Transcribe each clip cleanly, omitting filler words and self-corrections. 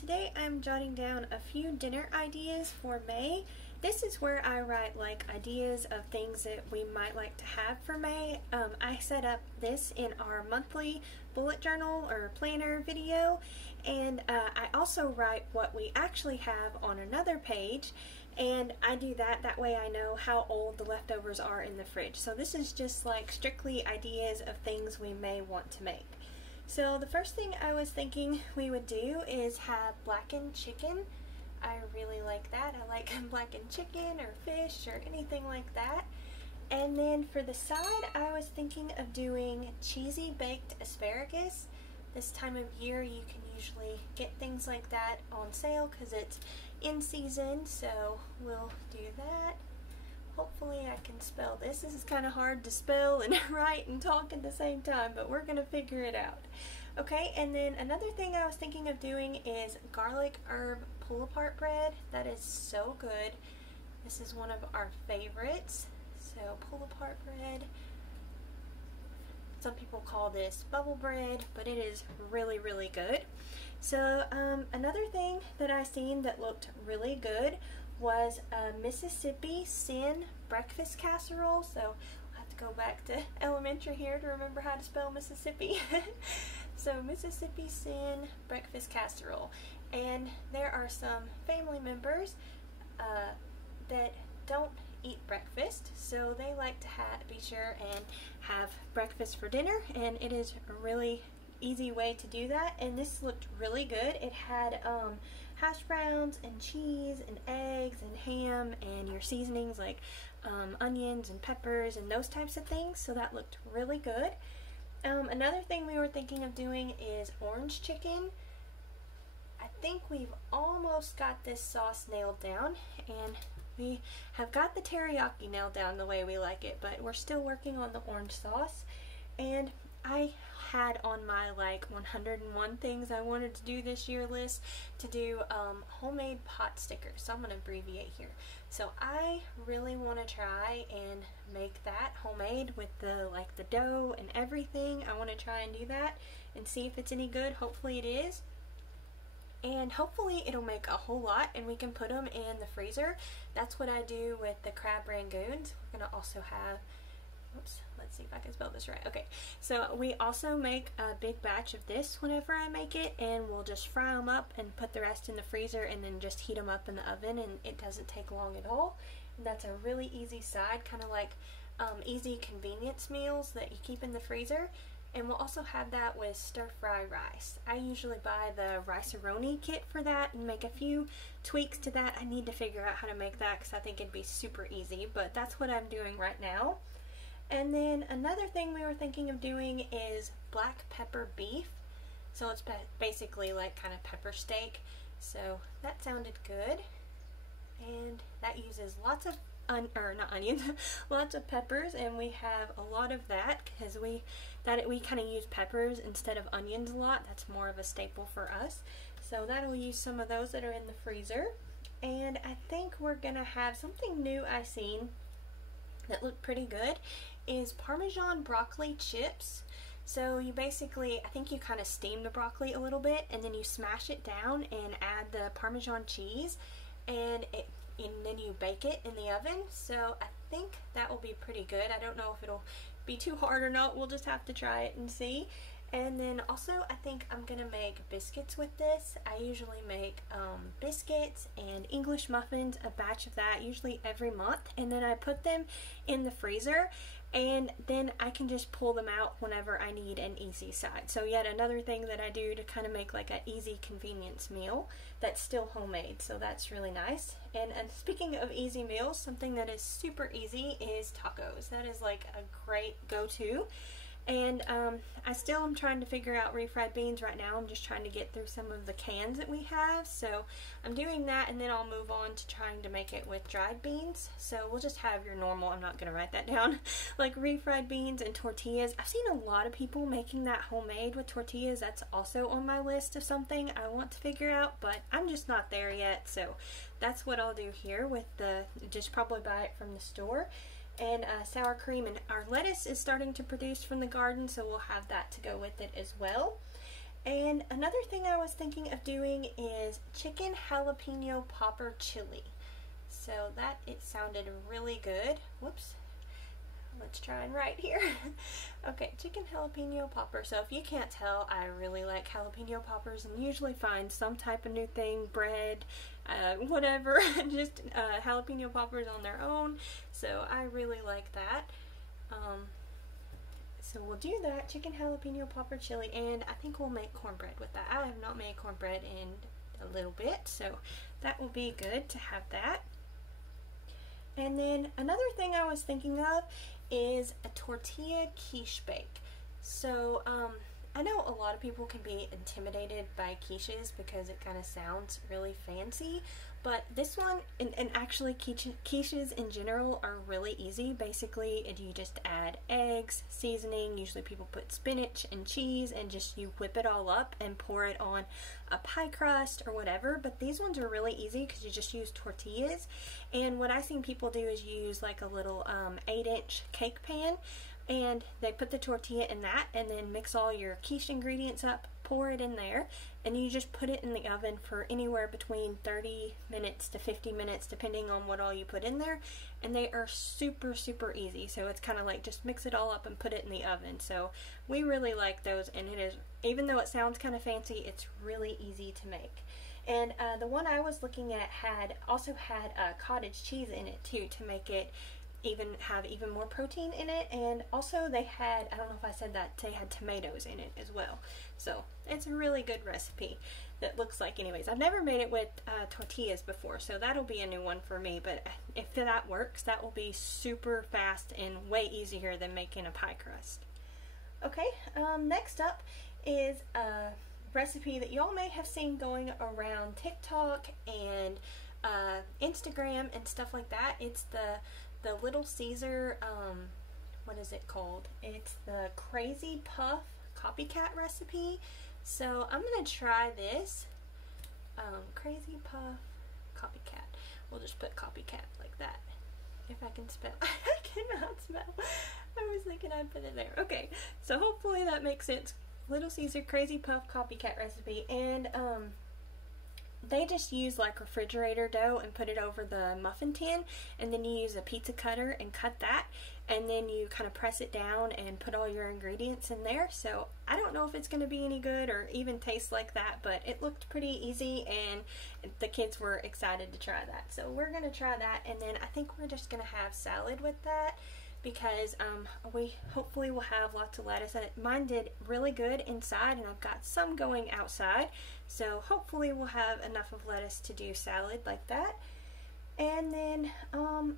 Today I'm jotting down a few dinner ideas for May. This is where I write like ideas of things that we might like to have for May. I set up this in our monthly bullet journal or planner video, and I also write what we actually have on another page, and I do that way I know how old the leftovers are in the fridge. So this is just like strictly ideas of things we may want to make. So the first thing I was thinking we would do is have blackened chicken. I really like that. I like blackened chicken or fish or anything like that. And then for the side, I was thinking of doing cheesy baked asparagus. This time of year you can usually get things like that on sale because it's in season, so we'll do that. Hopefully I can spell this. This is kind of hard to spell and write and talk at the same time, but we're going to figure it out. Okay, and then another thing I was thinking of doing is garlic herb pull-apart bread. That is so good. This is one of our favorites. So pull-apart bread. Some people call this bubble bread, but it is really, really good. So another thing that I seen that looked really good was a Mississippi Sin breakfast casserole. So I'll have to go back to elementary here to remember how to spell Mississippi. So Mississippi Sin breakfast casserole. And there are some family members that don't eat breakfast, so they like to be sure and have breakfast for dinner, and it is a really easy way to do that. And this looked really good. It had hash browns and cheese and eggs and ham and your seasonings like onions and peppers and those types of things, so that looked really good. Another thing we were thinking of doing is orange chicken. I think we've almost got this sauce nailed down, and we have got the teriyaki nailed down the way we like it, but we're still working on the orange sauce. And I had on my like 101 things I wanted to do this year list to do homemade pot stickers. So I'm going to abbreviate here. So I really want to try and make that homemade with the dough and everything. I want to try and do that and see if it's any good. Hopefully it is. And hopefully it'll make a whole lot and we can put them in the freezer. That's what I do with the crab rangoons. We're going to also have, oops, let's see if I can spell this right. Okay, so we also make a big batch of this whenever I make it, and we'll just fry them up and put the rest in the freezer and then just heat them up in the oven, and it doesn't take long at all. And that's a really easy side, kind of like easy convenience meals that you keep in the freezer. And we'll also have that with stir-fry rice. I usually buy the rice-a-roni kit for that and make a few tweaks to that. I need to figure out how to make that because I think it'd be super easy, but that's what I'm doing right now. And then another thing we were thinking of doing is black pepper beef. So it's basically like kind of pepper steak. So that sounded good. And that uses lots of not onions, lots of peppers, and we have a lot of that because we kind of use peppers instead of onions a lot. That's more of a staple for us. So that'll use some of those that are in the freezer. And I think we're gonna have something new I seen that looked pretty good is Parmesan broccoli chips. So you basically, I think you kind of steam the broccoli a little bit and then you smash it down and add the Parmesan cheese, and then you bake it in the oven. So I think that will be pretty good. I don't know if it'll be too hard or not. We'll just have to try it and see. And then also I think I'm gonna make biscuits with this. I usually make biscuits and English muffins, a batch of that usually every month, and then I put them in the freezer, and then I can just pull them out whenever I need an easy side. So yet another thing that I do to kind of make like an easy convenience meal that's still homemade, so that's really nice. And speaking of easy meals, something that is super easy is tacos. That is like a great go-to. And I still am trying to figure out refried beans right now. I'm just trying to get through some of the cans that we have. So I'm doing that, and then I'll move on to trying to make it with dried beans. So we'll just have your normal, I'm not going to write that down, like refried beans and tortillas. I've seen a lot of people making that homemade with tortillas. That's also on my list of something I want to figure out, but I'm just not there yet. So that's what I'll do here with just probably buy it from the store. And sour cream, and our lettuce is starting to produce from the garden, so we'll have that to go with it as well. And another thing I was thinking of doing is chicken jalapeno popper chili. So that, it sounded really good. Whoops. Let's try and write here. Okay, chicken jalapeno popper. So if you can't tell, I really like jalapeno poppers and usually find some type of new thing, bread, whatever, just jalapeno poppers on their own. So I really like that. So we'll do that, chicken jalapeno popper chili, and I think we'll make cornbread with that. I have not made cornbread in a little bit, so that will be good to have that. And then another thing I was thinking of is a tortilla quiche bake. So I know a lot of people can be intimidated by quiches because it kind of sounds really fancy, but this one, and actually quiches in general are really easy. Basically, you just add eggs, seasoning, usually people put spinach and cheese, and just you whip it all up and pour it on a pie crust or whatever. But these ones are really easy because you just use tortillas. And what I've seen people do is use like a little 8-inch cake pan, and they put the tortilla in that and then mix all your quiche ingredients up, pour it in there, and you just put it in the oven for anywhere between 30 minutes to 50 minutes depending on what all you put in there. And they are super easy, so it's kind of like just mix it all up and put it in the oven. So we really like those, and it is, even though it sounds kind of fancy, it's really easy to make. And the one I was looking at also had cottage cheese in it too, to make it have even more protein in it. And also they had, I don't know if I said that, they had tomatoes in it as well. So it's a really good recipe that looks like, anyways. I've never made it with tortillas before, so that'll be a new one for me. But if that works, that will be super fast and way easier than making a pie crust. Okay, next up is a recipe that y'all may have seen going around TikTok and Instagram and stuff like that. It's the Little Caesar, what is it called? It's the Crazy Puff copycat recipe. So I'm gonna try this. Crazy Puff copycat. We'll just put copycat like that. If I can spell. I cannot spell. I was thinking I'd put it there. Okay, so hopefully that makes sense. Little Caesar Crazy Puff copycat recipe, and they just use like refrigerator dough and put it over the muffin tin, and then you use a pizza cutter and cut that, and then you kind of press it down and put all your ingredients in there. So I don't know if it's going to be any good or even taste like that, but it looked pretty easy and the kids were excited to try that. So we're going to try that, and then I think we're just going to have salad with that, because we hopefully will have lots of lettuce. Mine did really good inside, and I've got some going outside, so hopefully we'll have enough of lettuce to do salad like that. And then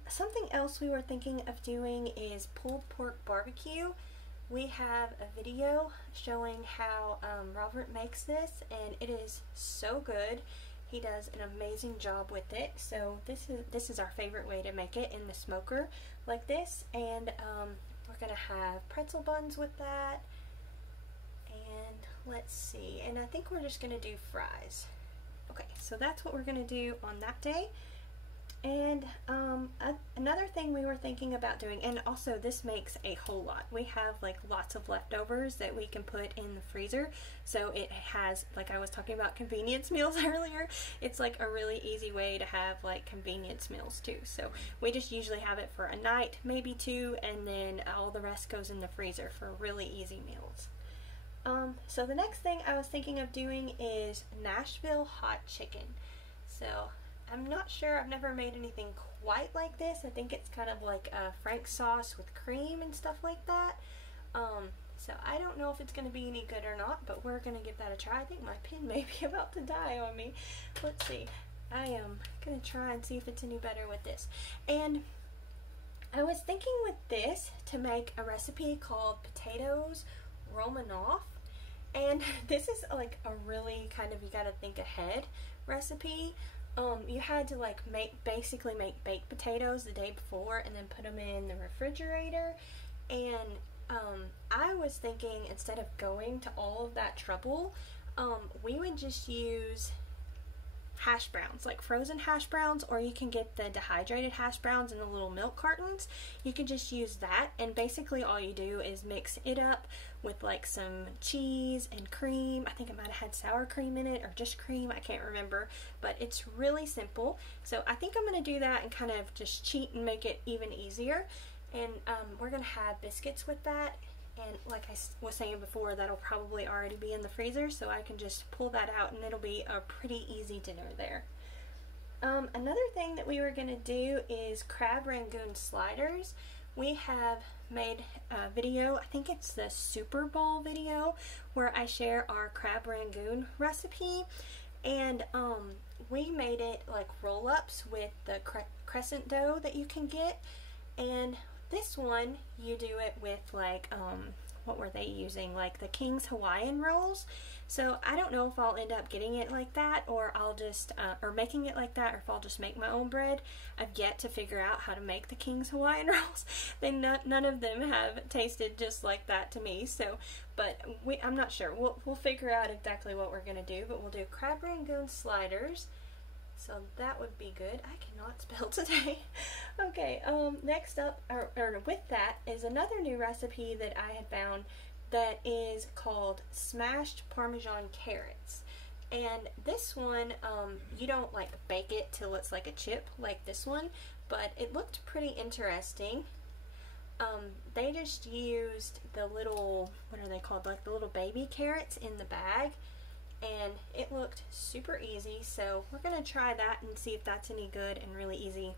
something else we were thinking of doing is pulled pork barbecue. We have a video showing how Robert makes this, and it is so good. He does an amazing job with it. So this is our favorite way to make it, in the smoker like this. And we're gonna have pretzel buns with that. And let's see, and I think we're just gonna do fries. Okay, so that's what we're gonna do on that day. And another thing we were thinking about doing, and also this makes a whole lot. We have like lots of leftovers that we can put in the freezer. So it has, like I was talking about convenience meals earlier, it's like a really easy way to have like convenience meals too. So we just usually have it for a night, maybe two, and then all the rest goes in the freezer for really easy meals. So the next thing I was thinking of doing is Nashville hot chicken. So I'm not sure, I've never made anything quite like this. I think it's kind of like a Frank sauce with cream and stuff like that. So I don't know if it's going to be any good or not, but we're going to give that a try. I think my pen may be about to die on me. Let's see. I am going to try and see if it's any better with this. And I was thinking with this to make a recipe called potatoes Romanoff. And this is like a really kind of, you got to think ahead recipe. You had to like basically make baked potatoes the day before and then put them in the refrigerator. And I was thinking, instead of going to all of that trouble, we would just use hash browns, like frozen hash browns, or you can get the dehydrated hash browns in the little milk cartons. You can just use that, and basically all you do is mix it up with like some cheese and cream. I think it might have had sour cream in it or just cream, I can't remember, but it's really simple. So I think I'm going to do that and kind of just cheat and make it even easier. And we're going to have biscuits with that. And like I was saying before, that'll probably already be in the freezer, so I can just pull that out and it'll be a pretty easy dinner there. Another thing that we were going to do is crab rangoon sliders. We have made a video, I think it's the Super Bowl video, where I share our crab rangoon recipe. And we made it like roll-ups with the crescent dough that you can get. And this one, you do it with like, what were they using? Like the King's Hawaiian rolls. So I don't know if I'll end up getting it like that, or I'll just, or making it like that, or if I'll just make my own bread. I've yet to figure out how to make the King's Hawaiian rolls. None of them have tasted just like that to me. So, but I'm not sure. We'll figure out exactly what we're gonna do. But we'll do crab rangoon sliders. So that would be good. I cannot spell today. Okay, next up, or with that, is another new recipe that I had found that is called smashed Parmesan carrots. And this one, you don't like bake it till it's like a chip like this one, but it looked pretty interesting. They just used the little, what are they called, like the little baby carrots in the bag. And it looked super easy, so we're going to try that and see if that's any good and really easy.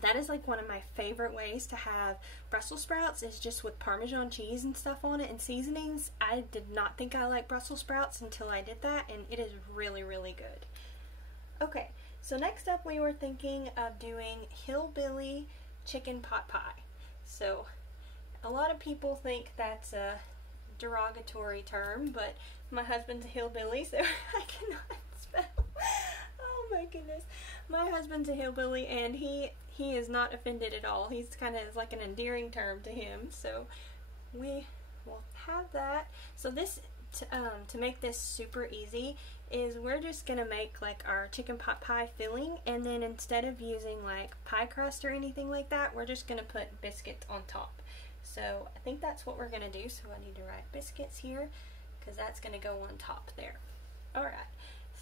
That is like one of my favorite ways to have Brussels sprouts, is just with Parmesan cheese and stuff on it and seasonings. I did not think I liked Brussels sprouts until I did that, and it is really, really good. Okay, so next up we were thinking of doing hillbilly chicken pot pie. So a lot of people think that's a derogatory term, but my husband's a hillbilly, so I cannot spell. Oh my goodness. My husband's a hillbilly, and he is not offended at all. He's kind of like an endearing term to him, so we will have that. So this, to make this super easy, is we're just going to make like our chicken pot pie filling, and then instead of using like pie crust or anything like that, we're just going to put biscuits on top. So I think that's what we're going to do. So I need to write biscuits here, because that's going to go on top there. Alright,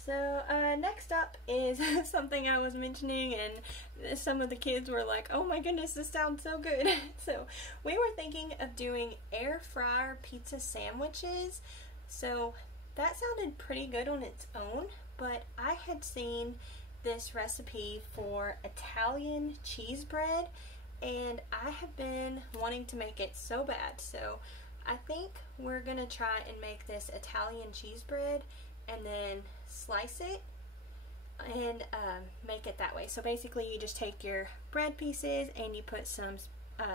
so next up is something I was mentioning, and some of the kids were like, oh my goodness, this sounds so good. So we were thinking of doing air fryer pizza sandwiches. So that sounded pretty good on its own, but I had seen this recipe for Italian cheese bread, and I have been wanting to make it so bad. So I think we're going to try and make this Italian cheese bread and then slice it and make it that way. So basically you just take your bread pieces and you put some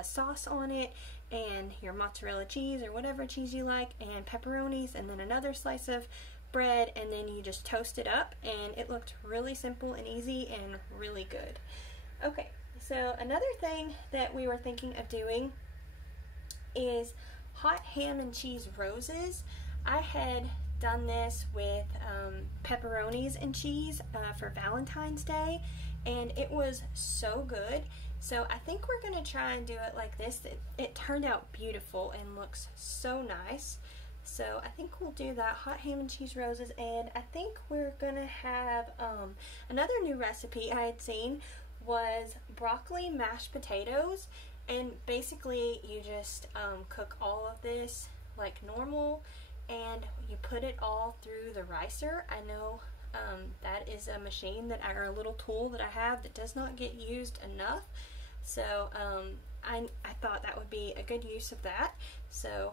sauce on it and your mozzarella cheese or whatever cheese you like, and pepperonis, and then another slice of bread, and then you just toast it up, and it looked really simple and easy and really good. Okay, so another thing that we were thinking of doing is hot ham and cheese roses. I had done this with pepperonis and cheese for Valentine's Day, and it was so good. So I think we're going to try and do it like this. It turned out beautiful and looks so nice. So I think we'll do that, hot ham and cheese roses. And I think we're going to have another new recipe I had seen was broccoli mashed potatoes. And basically you just cook all of this like normal, and you put it all through the ricer. I know that is a machine that or a little tool that I have that does not get used enough. So I thought that would be a good use of that. So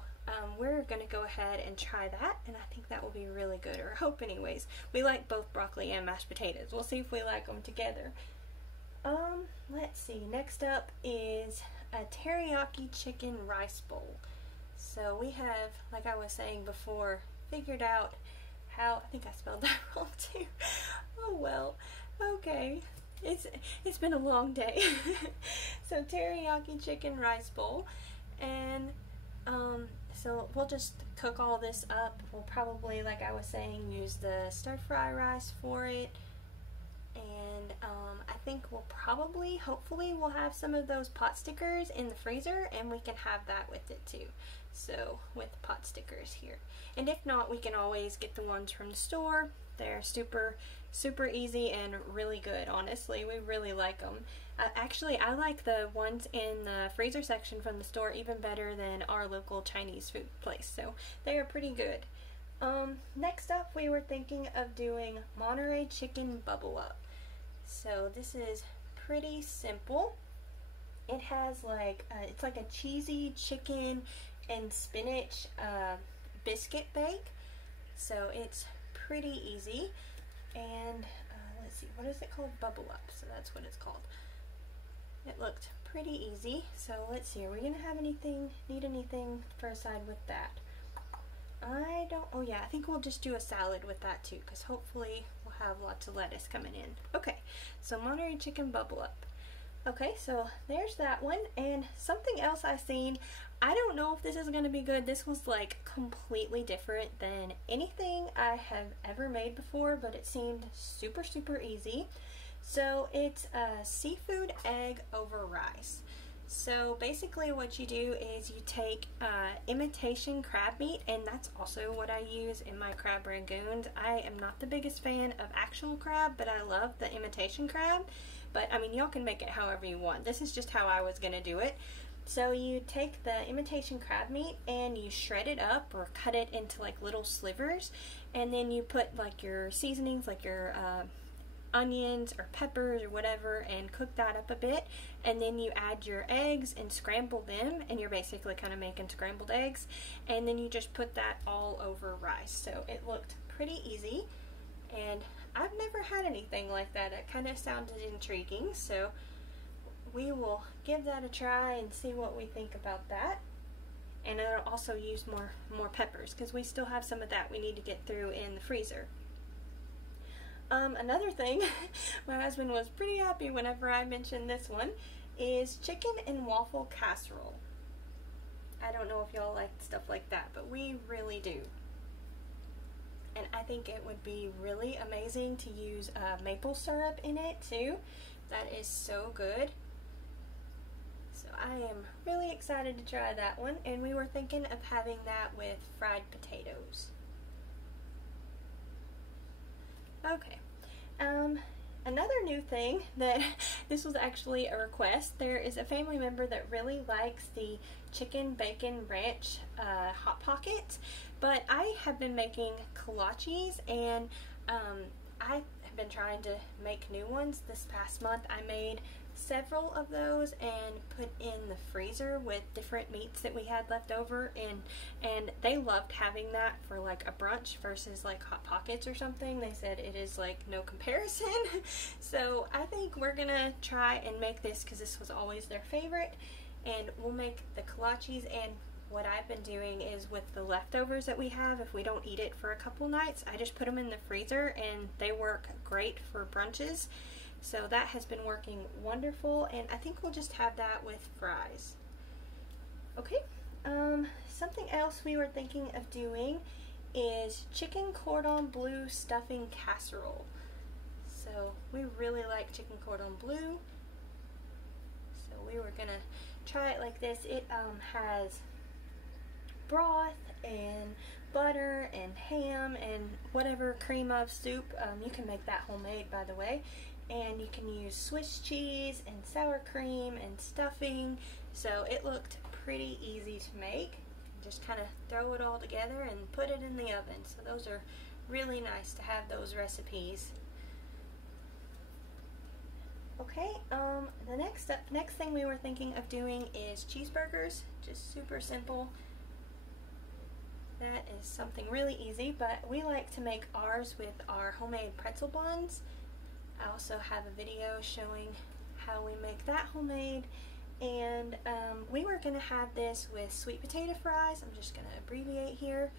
we're going to go ahead and try that, and I think that will be really good, or hope anyways. We like both broccoli and mashed potatoes. We'll see if we like them together. Let's see, next up is a teriyaki chicken rice bowl. So we have, like I was saying before, figured out how, I think I spelled that wrong too. Oh well, okay. It's been a long day. So teriyaki chicken rice bowl, and so we'll just cook all this up. We'll probably, like I was saying, use the stir fry rice for it, and I think we'll probably, hopefully, we'll have some of those pot stickers in the freezer, and we can have that with it too. So with pot stickers here, and if not, we can always get the ones from the store. They're super easy and really good. Honestly, we really like them. Actually, I like the ones in the freezer section from the store even better than our local Chinese food place, so they are pretty good. Next up, we were thinking of doing Monterey chicken bubble up. So this is pretty simple. It has like it's like a cheesy chicken and spinach biscuit bake, so it's pretty easy. And let's see, what is it called? Bubble up. So that's what it's called. It looked pretty easy. So let's see, are we gonna have anything, need anything for a side with that? I don't, oh yeah, I think we'll just do a salad with that too, because hopefully we'll have lots of lettuce coming in. Okay, so Monterey chicken bubble up. Okay, so there's that one. And something else I seen, I don't know if this is going to be good. This was like completely different than anything I have ever made before, but it seemed super easy. So it's a seafood egg over rice. So basically what you do is you take imitation crab meat, and that's also what I use in my crab rangoons. I am not the biggest fan of actual crab, but I love the imitation crab. But I mean, y'all can make it however you want. This is just how I was gonna do it. So you take the imitation crab meat and you shred it up or cut it into like little slivers, and then you put like your seasonings, like your onions or peppers or whatever, and cook that up a bit, and then you add your eggs and scramble them, and you're basically kind of making scrambled eggs, and then you just put that all over rice. So it looked pretty easy, and I've never had anything like that. It kind of sounded intriguing, so we will give that a try and see what we think about that. And I'll also use more peppers, because we still have some of that we need to get through in the freezer. Another thing, my husband was pretty happy whenever I mentioned this one, is chicken and waffle casserole. I don't know if y'all like stuff like that, but we really do. And I think it would be really amazing to use maple syrup in it too. That is so good. So I am really excited to try that one, and we were thinking of having that with fried potatoes. Okay. Another new thing that this was actually a request. There is a family member that really likes the chicken bacon ranch hot pockets, but I have been making kolaches, and I have been trying to make new ones. This past month I made several of those and put in the freezer with different meats that we had left over, and they loved having that for like a brunch versus like Hot Pockets or something. They said it is like no comparison. So I think we're gonna try and make this, because this was always their favorite, and we'll make the kolaches. And what I've been doing is with the leftovers that we have, if we don't eat it for a couple nights, I just put them in the freezer, and they work great for brunches. So that has been working wonderful, and I think we'll just have that with fries. Okay, something else we were thinking of doing is chicken Cordon Bleu stuffing casserole. So we really like chicken Cordon Bleu, so we were gonna try it like this. It has broth and butter and ham and whatever cream of soup. You can make that homemade, by the way. And you can use Swiss cheese and sour cream and stuffing. So it looked pretty easy to make. Just kind of throw it all together and put it in the oven. So those are really nice to have those recipes. Okay, the next thing we were thinking of doing is cheeseburgers. Just super simple. That is something really easy, but we like to make ours with our homemade pretzel buns. I also have a video showing how we make that homemade, and we were going to have this with sweet potato fries. I'm just going to abbreviate here.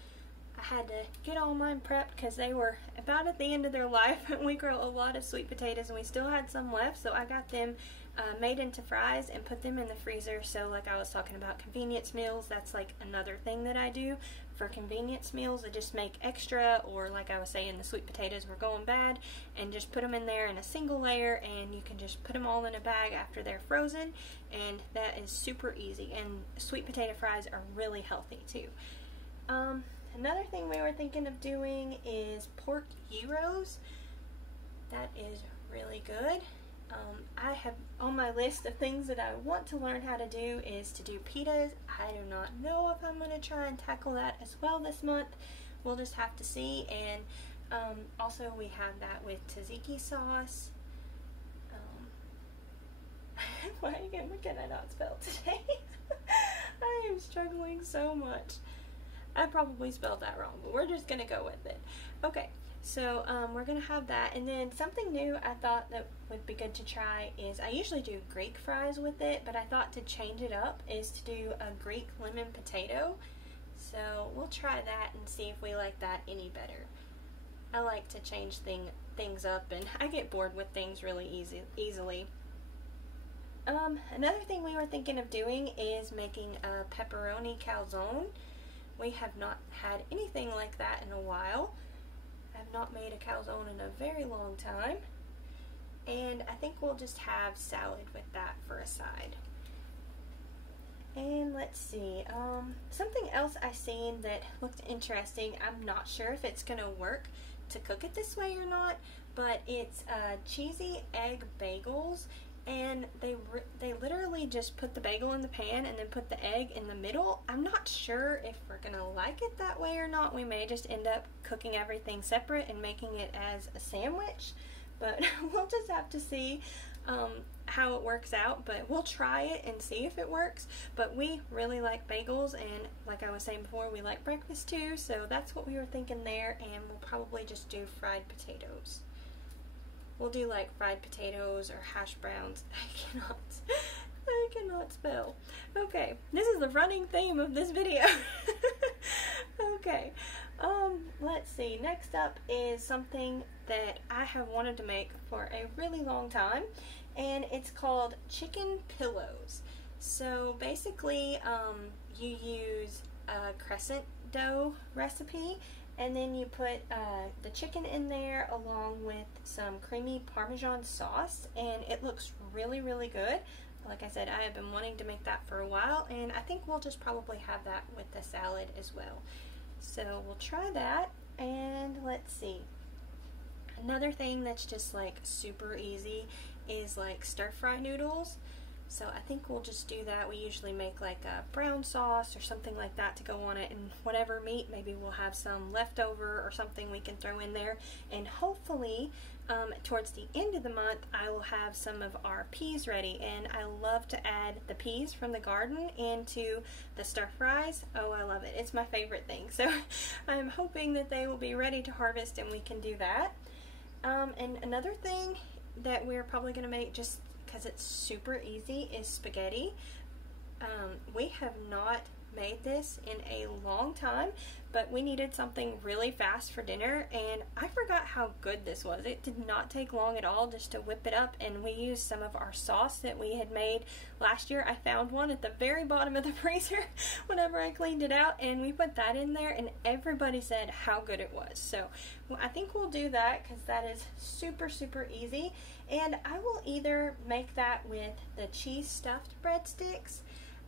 I had to get all mine prepped because they were about at the end of their life. We grow a lot of sweet potatoes and we still had some left, so I got them made into fries and put them in the freezer. So like I was talking about convenience meals, that's like another thing that I do for convenience meals. I just make extra, or like I was saying, the sweet potatoes were going bad, and just put them in there in a single layer, and you can just put them all in a bag after they're frozen, and that is super easy. And sweet potato fries are really healthy too. Another thing we were thinking of doing is pork gyros. That is really good. I have on my list of things that I want to learn how to do is to do pitas. I do not know if I'm going to try and tackle that as well this month. We'll just have to see. And also we have that with tzatziki sauce. Why can I not spell today? I am struggling so much. I probably spelled that wrong, but we're just going to go with it. Okay. So we're going to have that, and then something new I thought that would be good to try is, I usually do Greek fries with it, but I thought to change it up is to do a Greek lemon potato. So we'll try that and see if we like that any better. I like to change things up, and I get bored with things really easily. Another thing we were thinking of doing is making a pepperoni calzone. We have not had anything like that in a while. I've not made a calzone in a very long time, and I think we'll just have salad with that for a side. And let's see, something else I seen that looked interesting. I'm not sure if it's gonna work to cook it this way or not, but it's cheesy egg bagels, and they literally just put the bagel in the pan and then put the egg in the middle. I'm not sure if we're gonna like it that way or not. We may just end up cooking everything separate and making it as a sandwich, but we'll just have to see how it works out. But we'll try it and see if it works. But we really like bagels, and like I was saying before, we like breakfast too, so that's what we were thinking there. And we'll probably just do fried potatoes. We'll do like fried potatoes or hash browns. I cannot spell. Okay, this is the running theme of this video. Okay, let's see. Next up is something that I have wanted to make for a really long time, and it's called chicken pillows. So basically, you use a crescent dough recipe, and then you put the chicken in there along with some creamy Parmesan sauce, and it looks really, really good. Like I said, I have been wanting to make that for a while, and I think we'll just probably have that with the salad as well. So we'll try that, and let's see. Another thing that's just like super easy is like stir-fry noodles. So I think we'll just do that. We usually make like a brown sauce or something like that to go on it, and whatever meat, maybe we'll have some leftover or something we can throw in there. And hopefully towards the end of the month I will have some of our peas ready, and I love to add the peas from the garden into the stir fries. Oh, I love it. It's my favorite thing. So I'm hoping that they will be ready to harvest and we can do that. And another thing that we're probably going to make, just because it's super easy, is spaghetti. We have not made this in a long time, but we needed something really fast for dinner, and I forgot how good this was. It did not take long at all just to whip it up, and we used some of our sauce that we had made last year. I found one at the very bottom of the freezer whenever I cleaned it out, and we put that in there, and everybody said how good it was. So I think we'll do that because that is super, super easy. And I will either make that with the cheese stuffed breadsticks.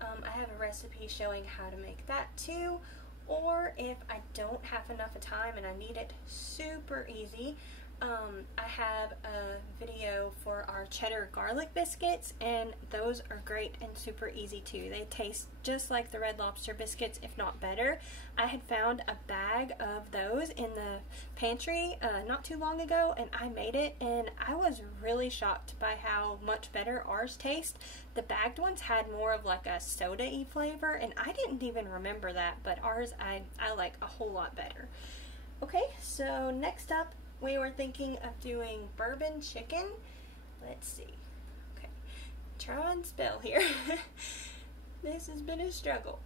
I have a recipe showing how to make that too. Or if I don't have enough time and I need it super easy, I have a video for our cheddar garlic biscuits, and those are great and super easy too. They taste just like the Red Lobster biscuits, if not better. I had found a bag of those in the pantry not too long ago, and I made it, and I was really shocked by how much better ours taste. The bagged ones had more of like a soda-y flavor, and I didn't even remember that, but ours I like a whole lot better. Okay, so next up, we were thinking of doing bourbon chicken. Let's see. Okay, try and spell here. This has been a struggle.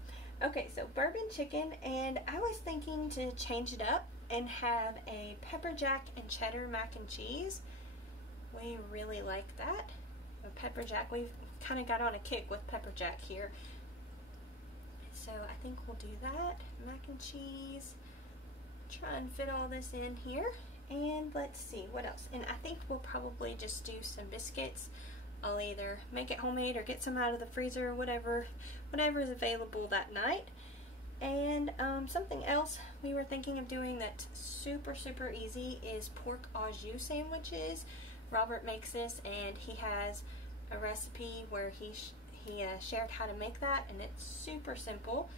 Okay, so bourbon chicken, and I was thinking to change it up and have a pepper jack and cheddar mac and cheese. We really like that. A pepper jack, we've kind of got on a kick with pepper jack here. So I think we'll do that. Mac and cheese. Try and fit all this in here. And let's see, what else? And I think we'll probably just do some biscuits. I'll either make it homemade or get some out of the freezer, whatever is available that night. And something else we were thinking of doing that's super easy is pork au jus sandwiches. Robert makes this, and he has a recipe where he shared how to make that, and it's super simple.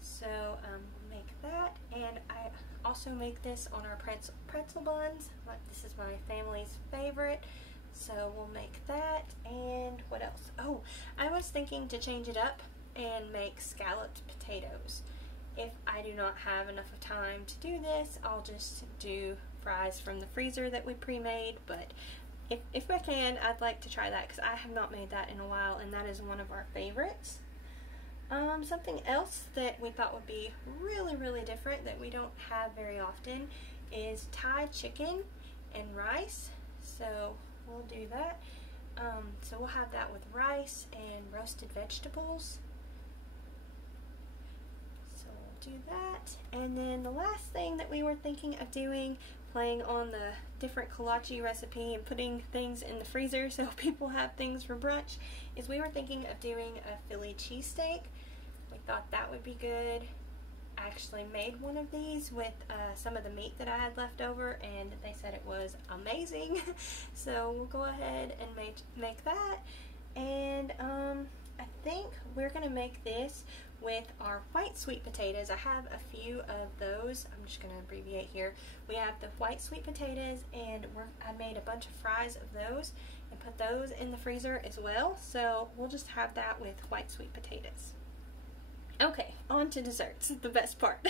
So we'll make that, and I also make this on our pretzel buns. This is my family's favorite, so we'll make that. And what else? Oh, I was thinking to change it up and make scalloped potatoes. If I do not have enough of time to do this, I'll just do fries from the freezer that we pre-made, but if I can, I'd like to try that because I have not made that in a while, and that is one of our favorites. Something else that we thought would be really different that we don't have very often is Thai chicken and rice. So we'll do that. So we'll have that with rice and roasted vegetables. So we'll do that. And then the last thing that we were thinking of doing, playing on the different kolache recipe and putting things in the freezer so people have things for brunch, is we were thinking of doing a Philly cheesesteak. We thought that would be good. I actually made one of these with some of the meat that I had left over, and they said it was amazing. So we'll go ahead and make that. And I think we're gonna make this with our white sweet potatoes. I have a few of those. I'm just gonna abbreviate here. We have the white sweet potatoes, and I made a bunch of fries of those and put those in the freezer as well. So we'll just have that with white sweet potatoes. Okay, on to desserts, the best part.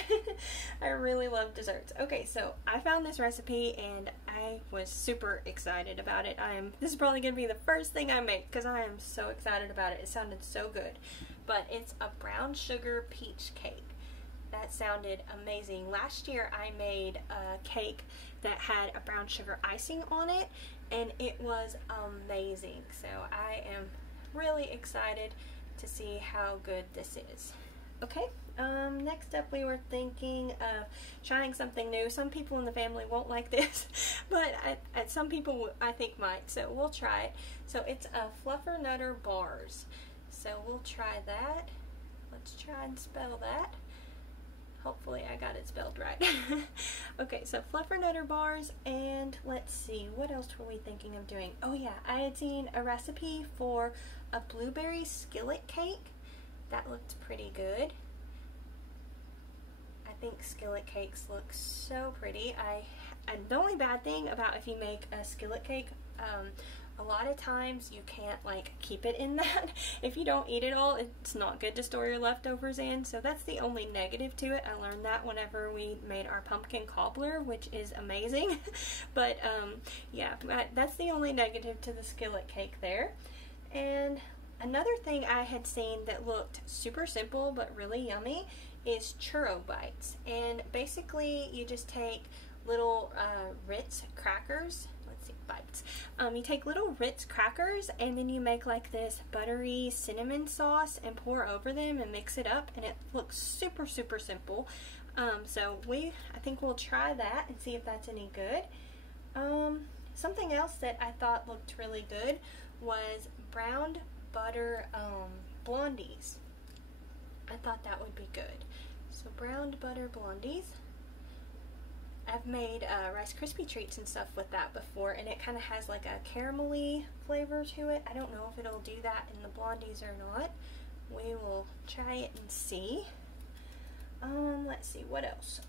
I really love desserts. Okay, so I found this recipe and I was super excited about it. This is probably going to be the first thing I make because I am so excited about it. It sounded so good. But it's a brown sugar peach cake. That sounded amazing. Last year I made a cake that had a brown sugar icing on it, and it was amazing. So I am really excited to see how good this is. Okay, next up we were thinking of trying something new. Some people in the family won't like this, but some people I think might, so we'll try it. So it's a Fluffernutter bars. So we'll try that. Let's try and spell that. Hopefully I got it spelled right. Okay, so Fluffernutter bars, and let's see, what else were we thinking of doing? Oh yeah, I had seen a recipe for a blueberry skillet cake. That looked pretty good. I think skillet cakes look so pretty. The only bad thing about if you make a skillet cake, a lot of times you can't like keep it in that. If you don't eat it all, it's not good to store your leftovers in. So that's the only negative to it. I learned that whenever we made our pumpkin cobbler, which is amazing. But yeah, that's the only negative to the skillet cake there. And another thing I had seen that looked super simple but really yummy is churro bites. And basically you just take little Ritz crackers. Let's see, bites. You take little Ritz crackers and then you make like this buttery cinnamon sauce and pour over them and mix it up, and it looks super simple. So I think we'll try that and see if that's any good. Something else that I thought looked really good was browned butter blondies. I thought that would be good. So browned butter blondies. I've made Rice Krispie treats and stuff with that before, and it kind of has like a caramelly flavor to it. I don't know if it'll do that in the blondies or not. We will try it and see. Let's see, what else?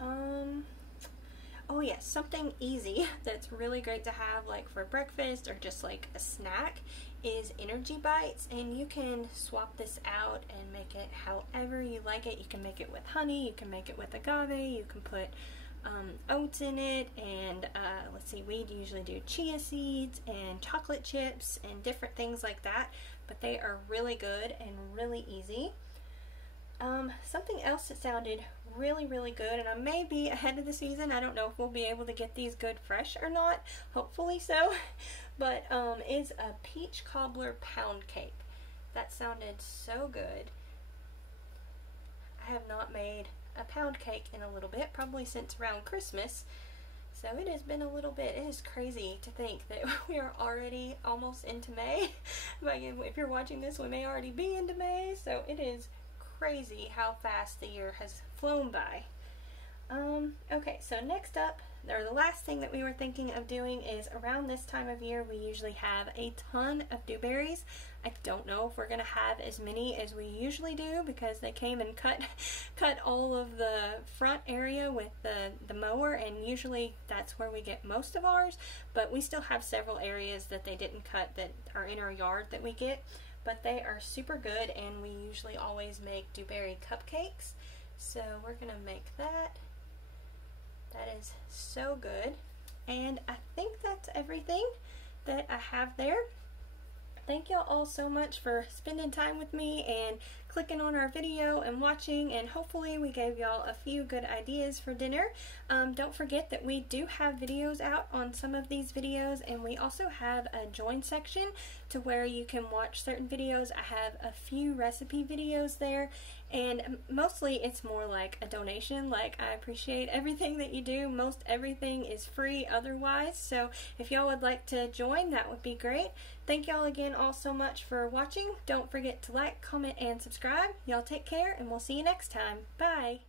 Oh yes, something easy that's really great to have like for breakfast or just like a snack is energy bites, and you can swap this out and make it however you like it. You can make it with honey, you can make it with agave, you can put oats in it, and let's see, we usually do chia seeds and chocolate chips and different things like that, but they are really good and really easy. Something else that sounded really, really good, and I may be ahead of the season. I don't know if we'll be able to get these good fresh or not. Hopefully so. But is a peach cobbler pound cake. That sounded so good. I have not made a pound cake in a little bit, probably since around Christmas. So it has been a little bit. It is crazy to think that we are already almost into May. But if you're watching this, we may already be into May. So it is crazy how fast the year has flown by. Okay, so next up, or the last thing that we were thinking of doing is around this time of year we usually have a ton of dewberries. I don't know if we're going to have as many as we usually do because they came and cut all of the front area with the mower, and usually that's where we get most of ours, but we still have several areas that they didn't cut that are in our yard that we get. But they are super good, and we usually always make dewberry cupcakes. So we're going to make that. That is so good. And I think that's everything that I have there. Thank y'all all so much for spending time with me and clicking on our video and watching, and hopefully we gave y'all a few good ideas for dinner. Don't forget that we do have videos out on some of these videos, and we also have a join section to where you can watch certain videos. I have a few recipe videos there, and mostly it's more like a donation. Like, I appreciate everything that you do. Most everything is free otherwise, so if y'all would like to join, that would be great. Thank y'all again all so much for watching. Don't forget to like, comment, and subscribe. Y'all take care, and we'll see you next time. Bye!